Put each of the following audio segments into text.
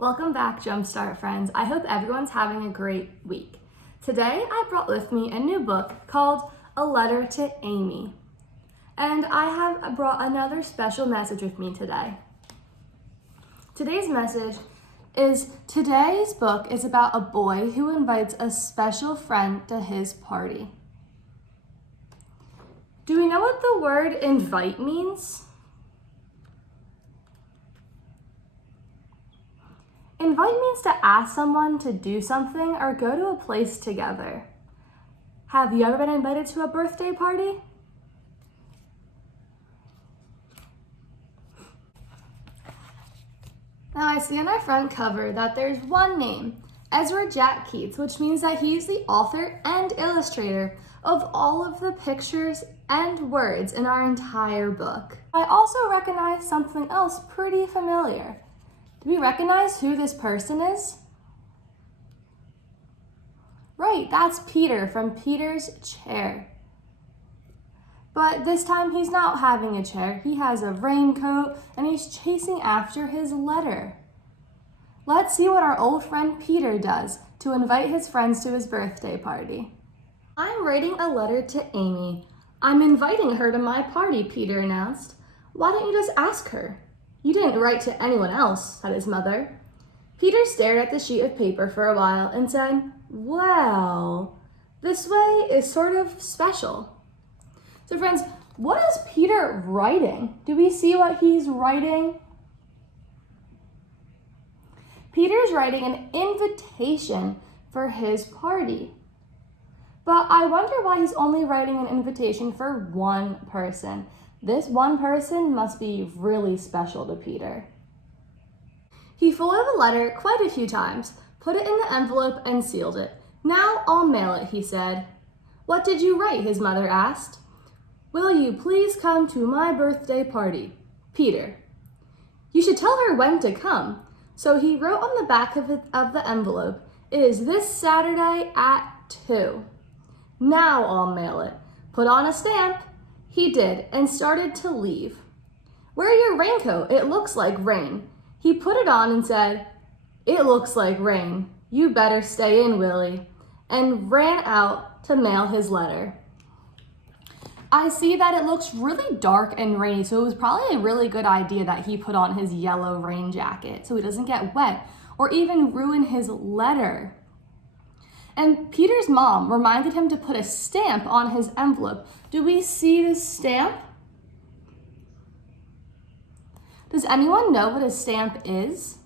Welcome back, Jumpstart friends. I hope everyone's having a great week. Today, I brought with me a new book called A Letter to Amy. And I have brought another special message with me today. Today's book is about a boy who invites a special friend to his party. Do we know what the word invite means? Invite means to ask someone to do something or go to a place together. Have you ever been invited to a birthday party? Now I see on our front cover that there's one name, Ezra Jack Keats, which means that he's the author and illustrator of all of the pictures and words in our entire book. I also recognize something else pretty familiar. Do we recognize who this person is? Right, that's Peter from Peter's chair. But this time he's not having a chair. He has a raincoat and he's chasing after his letter. Let's see what our old friend Peter does to invite his friends to his birthday party. I'm writing a letter to Amy. I'm inviting her to my party, Peter announced. Why don't you just ask her? You didn't write to anyone else, said his mother. Peter stared at the sheet of paper for a while and said, well, this way is sort of special. So friends, what is Peter writing? Do we see what he's writing? Peter's writing an invitation for his party. But I wonder why he's only writing an invitation for one person. This one person must be really special to Peter. He folded the letter quite a few times, put it in the envelope, and sealed it. Now I'll mail it, he said. What did you write? His mother asked. Will you please come to my birthday party? Peter. You should tell her when to come. So he wrote on the back of the envelope, it is this Saturday at 2. Now I'll mail it. Put on a stamp. He did, and started to leave. Wear your raincoat, it looks like rain. He put it on and said, it looks like rain. You better stay in, Willie, and ran out to mail his letter. I see that it looks really dark and rainy, so it was probably a really good idea that he put on his yellow rain jacket so he doesn't get wet or even ruin his letter. And Peter's mom reminded him to put a stamp on his envelope. Do we see the stamp? Does anyone know what a stamp is?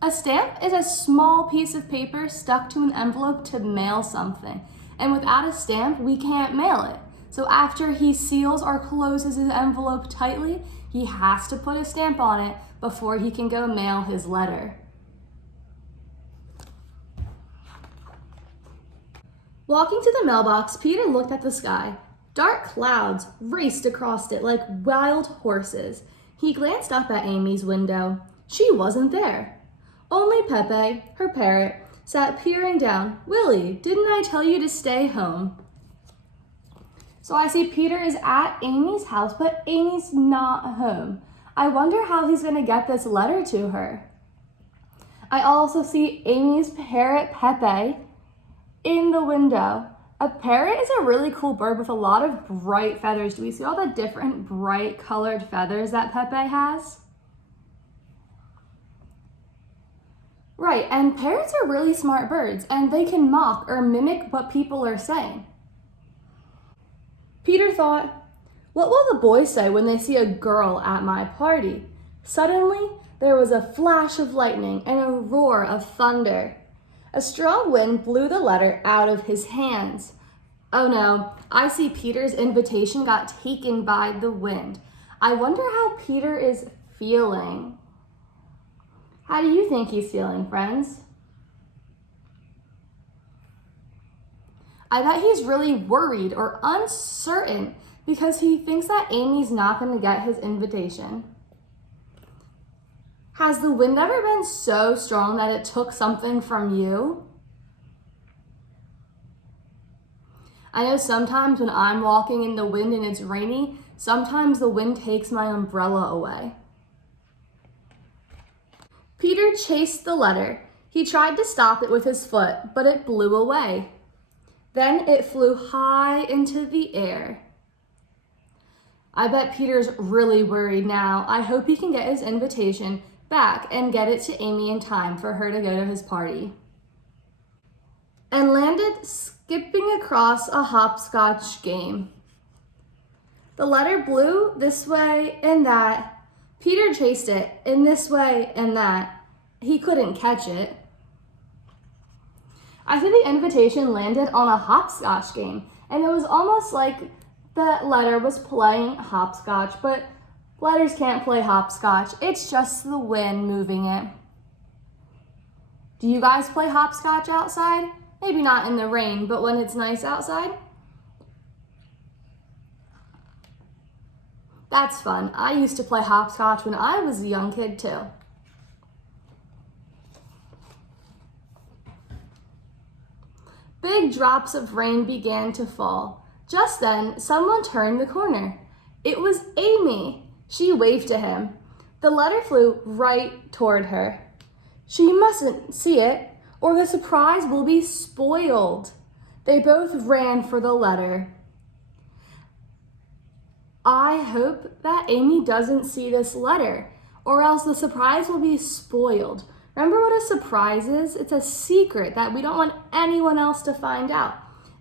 A stamp is a small piece of paper stuck to an envelope to mail something. And without a stamp, we can't mail it. So after he seals or closes his envelope tightly, he has to put a stamp on it before he can go mail his letter. Walking to the mailbox, Peter looked at the sky. Dark clouds raced across it like wild horses. He glanced up at Amy's window. She wasn't there. Only Pepe, her parrot, sat peering down. Willie, didn't I tell you to stay home? So I see Peter is at Amy's house, but Amy's not home. I wonder how he's going to get this letter to her. I also see Amy's parrot, Pepe, in the window. A parrot is a really cool bird with a lot of bright feathers. Do we see all the different bright colored feathers that Pepe has? Right, and parrots are really smart birds, and they can mock or mimic what people are saying. Peter thought, what will the boys say when they see a girl at my party? Suddenly, there was a flash of lightning and a roar of thunder. A strong wind blew the letter out of his hands. Oh no, I see Peter's invitation got taken by the wind. I wonder how Peter is feeling. How do you think he's feeling, friends? I bet he's really worried or uncertain because he thinks that Amy's not going to get his invitation. Has the wind ever been so strong that it took something from you? I know sometimes when I'm walking in the wind and it's rainy, sometimes the wind takes my umbrella away. Peter chased the letter. He tried to stop it with his foot, but it blew away. Then it flew high into the air. I bet Peter's really worried now. I hope he can get his invitation back and get it to Amy in time for her to go to his party. And landed skipping across a hopscotch game. The letter blew this way and that. Peter chased it in this way and that. He couldn't catch it. I think the invitation landed on a hopscotch game, and it was almost like the letter was playing hopscotch, but letters can't play hopscotch. It's just the wind moving it. Do you guys play hopscotch outside? Maybe not in the rain, but when it's nice outside? That's fun. I used to play hopscotch when I was a young kid too. Big drops of rain began to fall. Just then, someone turned the corner. It was Amy. She waved to him. The letter flew right toward her. She mustn't see it, or the surprise will be spoiled. They both ran for the letter. I hope that Amy doesn't see this letter, or else the surprise will be spoiled. Remember what a surprise is? It's a secret that we don't want anyone else to find out.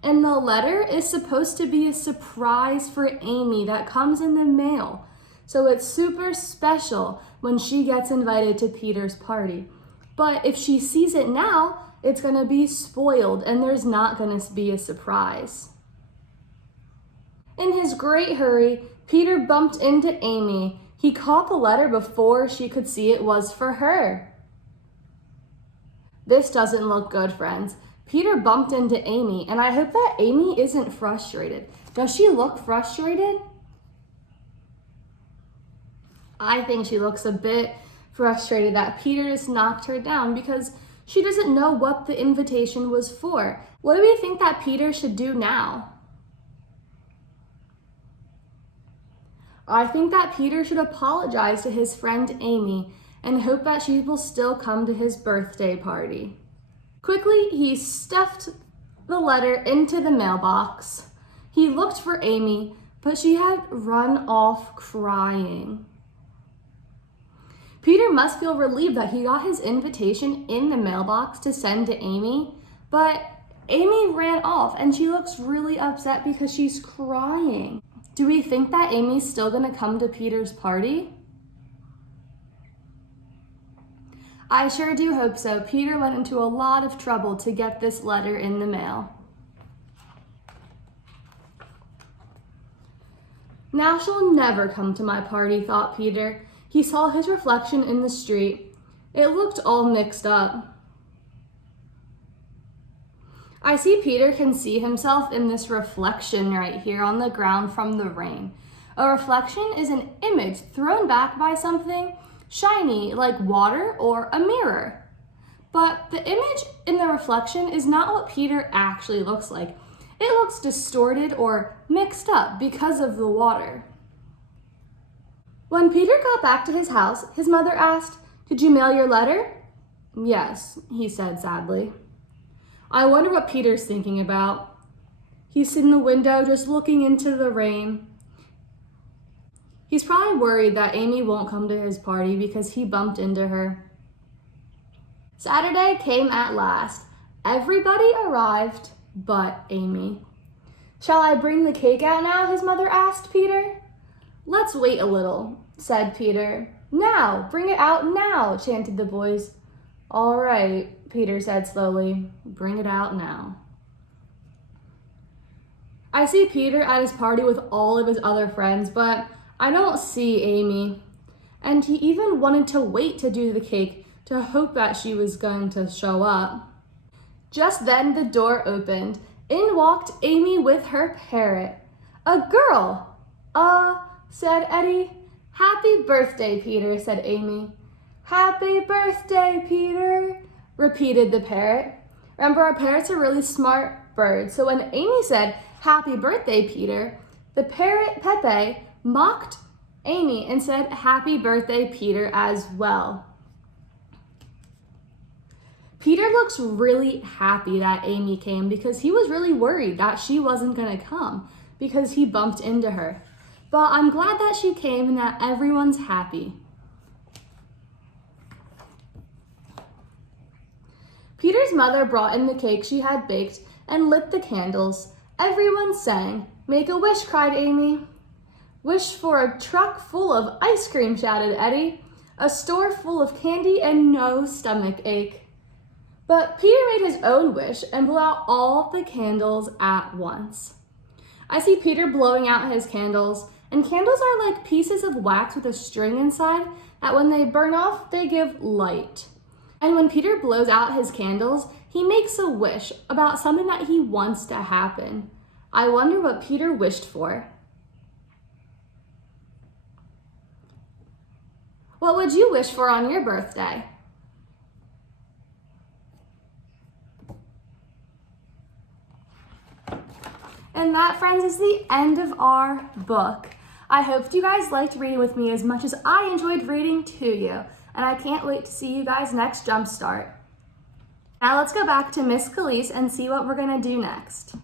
And the letter is supposed to be a surprise for Amy that comes in the mail. So it's super special when she gets invited to Peter's party. But if she sees it now, it's going to be spoiled and there's not going to be a surprise. In his great hurry, Peter bumped into Amy. He caught the letter before she could see it was for her. This doesn't look good, friends. Peter bumped into Amy, and I hope that Amy isn't frustrated. Does she look frustrated? I think she looks a bit frustrated that Peter just knocked her down because she doesn't know what the invitation was for. What do we think that Peter should do now? I think that Peter should apologize to his friend Amy and hope that she will still come to his birthday party. Quickly, he stuffed the letter into the mailbox. He looked for Amy, but she had run off crying. Peter must feel relieved that he got his invitation in the mailbox to send to Amy, but Amy ran off and she looks really upset because she's crying. Do we think that Amy's still gonna come to Peter's party? I sure do hope so. Peter went into a lot of trouble to get this letter in the mail. Now she'll never come to my party, thought Peter. He saw his reflection in the street. It looked all mixed up. I see Peter can see himself in this reflection right here on the ground from the rain. A reflection is an image thrown back by something shiny like water or a mirror. But the image in the reflection is not what Peter actually looks like. It looks distorted or mixed up because of the water. When Peter got back to his house, his mother asked, "Did you mail your letter?" "Yes," he said sadly. I wonder what Peter's thinking about. He's sitting in the window just looking into the rain. He's probably worried that Amy won't come to his party because he bumped into her. Saturday came at last. Everybody arrived but Amy. "Shall I bring the cake out now?" his mother asked Peter. "Let's wait a little," said Peter. "Now, bring it out now," chanted the boys. "All right," Peter said slowly. "Bring it out now." I see Peter at his party with all of his other friends, but I don't see Amy. And he even wanted to wait to do the cake to hope that she was going to show up. Just then the door opened. In walked Amy with her parrot. "A girl!" Said Eddie. "Happy birthday, Peter," said Amy. "Happy birthday, Peter," repeated the parrot. Remember, our parrots are really smart birds, so when Amy said, "Happy birthday, Peter," the parrot Pepe mocked Amy and said, "Happy birthday, Peter," as well. Peter looks really happy that Amy came because he was really worried that she wasn't gonna come because he bumped into her. But I'm glad that she came and that everyone's happy. Peter's mother brought in the cake she had baked and lit the candles. Everyone sang. "Make a wish," cried Amy. "Wish for a truck full of ice cream," shouted Eddie. "A store full of candy and no stomach ache." But Peter made his own wish and blew out all the candles at once. I see Peter blowing out his candles, and candles are like pieces of wax with a string inside that when they burn off, they give light. And when Peter blows out his candles, he makes a wish about something that he wants to happen. I wonder what Peter wished for. What would you wish for on your birthday? And that, friends, is the end of our book. I hope you guys liked reading with me as much as I enjoyed reading to you. And I can't wait to see you guys next Jumpstart. Now let's go back to Miss Kelis and see what we're gonna do next.